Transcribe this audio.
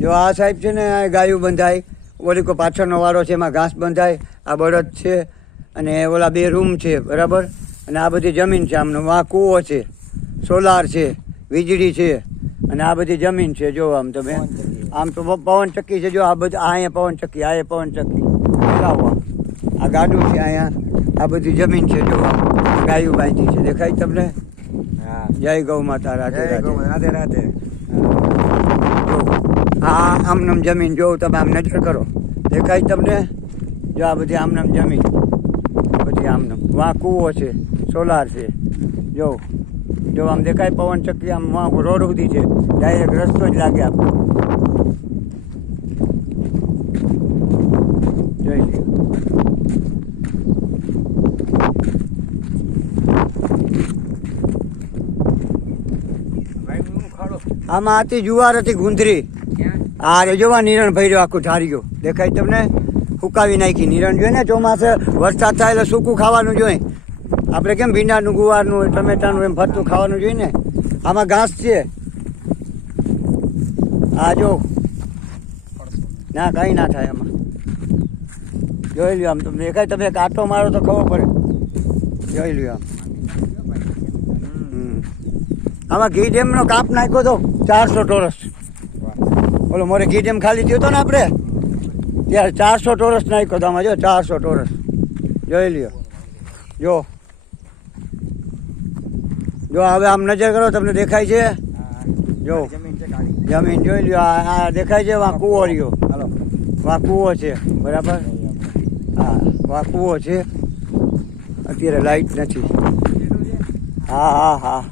જો આ સાહેબ છે ને આ ગાયું બંધાય, ઓલી કોઈ પાછળનો વાળો છે એમાં ઘાસ બંધાય, આ બળદ છે અને ઓલા 2 રૂમ છે બરાબર. અને આ બધી જમીન છે, આમનો આ કૂવો છે, સોલાર છે, વીજળી છે અને આ બધી જમીન છે. જો આમ તમે આમ તો પવન ચક્કી છે. જો આ બધું અહીંયા પવન ચક્કી, આ પવન ચક્કી લાવો, આ ગાડું છે અહીંયા, આ બધી જમીન છે. જો ગાયું બાંધી છે, દેખાય તમને? હા. જય ગૌ માતા, રાધે રાધે રાધે. હા, આમનામ જમીન જોઉં તમે આમ નજર કરો, દેખાય તમને? જો આ બધી આમનામ જમીન, બધી આમનામ. વાં કૂવો છે, સોલાર છે. જો જો આમ દેખાય પવન ચક્કી, આમ વાં રોડ સુધી છે, ડાયરેક્ટ રસ્તો જ લાગે આપણે. જોઈ લ્યો. આમાં હતી જુવાર, હતી ગુંદરી. આ જોવા નિરણ ભર્યો આખું ધાર્યો, દેખાય તમને? સુકાવી નાખી નિરણ. જોઈએ ને ચોમાસે વરસાદ થાય એટલે સૂકું ખાવાનું જોઈએ. આપણે કેમ ભીંડાનું, ગુવારનું, ટમેટાનું એમ ભરતું ખાવાનું જોઈએ ને. આમાં ઘાસ છે. આ જો ના કઈ ના થાય આમાં. જોઈ લ્યો આમ તમને દેખાય? તમે કાંટો મારો તો ખબર પડે. જોઈ લ્યો આમ. આમાં ઘી ડેમનો કાપ નાખ્યો તો 400 ચોરસ. ઓલો મોરે ઘી ડેમ ખાલી થયો હતો ને આપણે ત્યારે 400 ચોરસ નાખ્યો તો આમાં. જો 400 ચોરસ જોઈ લ્યો. જો હવે આમ નજર કરો, તમને દેખાય છે? જો જમીન જોઈ લ્યો. આ દેખાય છે? વાં કૂવો રહ્યો, વાં કૂવો છે બરાબર. હા, વાં કૂવો છે. અત્યારે લાઈટ નથી. હા હા હા.